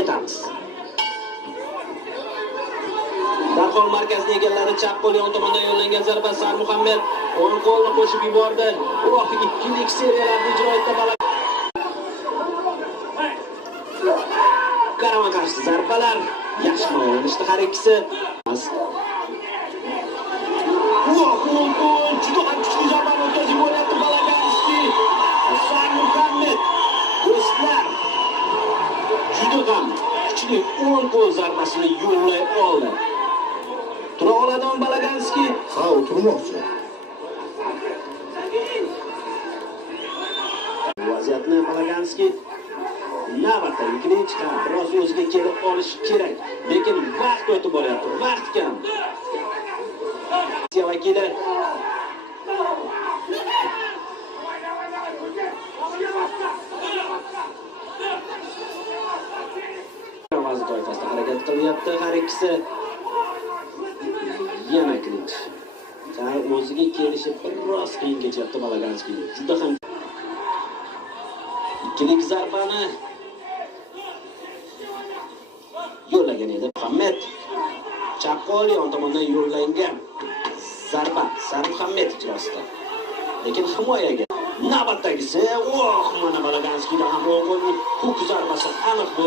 etamiz. Darhol markazga egallari chap qo'l yon tomondan yo'llangan zarba Sarmuhammad o'ng qo'lni qo'shib yubordi. Ikkilik seriyalarda ijro etdi Balagan. Qarama qarshi zarbalar yaxshi o'ynashdi har ikkisi. Juda ham kuchli zarbani o'tkazib bo'lyapti Balaganskiy. Sarmuhammad do'stlar juda ham kuchli o'ng qo'l zarbasini yo'llay oldi. Tura oladimi Balaganskiy? Ha, o'tirmoqchi. Vaziyatni Balaganskiy navbatdagi klichka biroz o'ziga kelib olishi kerak. Lekin vaqt o'tib boryapti. Vaqt kam. Vakili Ramazon toifasida harakat qilyapti har ikkisi. Yana klinch. O'ziga kelishi biroz qiyin kechyapti Balaganskiy. Juda ham ikkilik zarbani yo'llagan edi Muhammad. Chap qo'l yon tomondan yo'llangan zarba Sarmuhammad ijrosida. Lekin himoyaga navbatdagisi, mana Balaganskiydan ham o'g'ilning huk zarbasi aniq bo'ldi.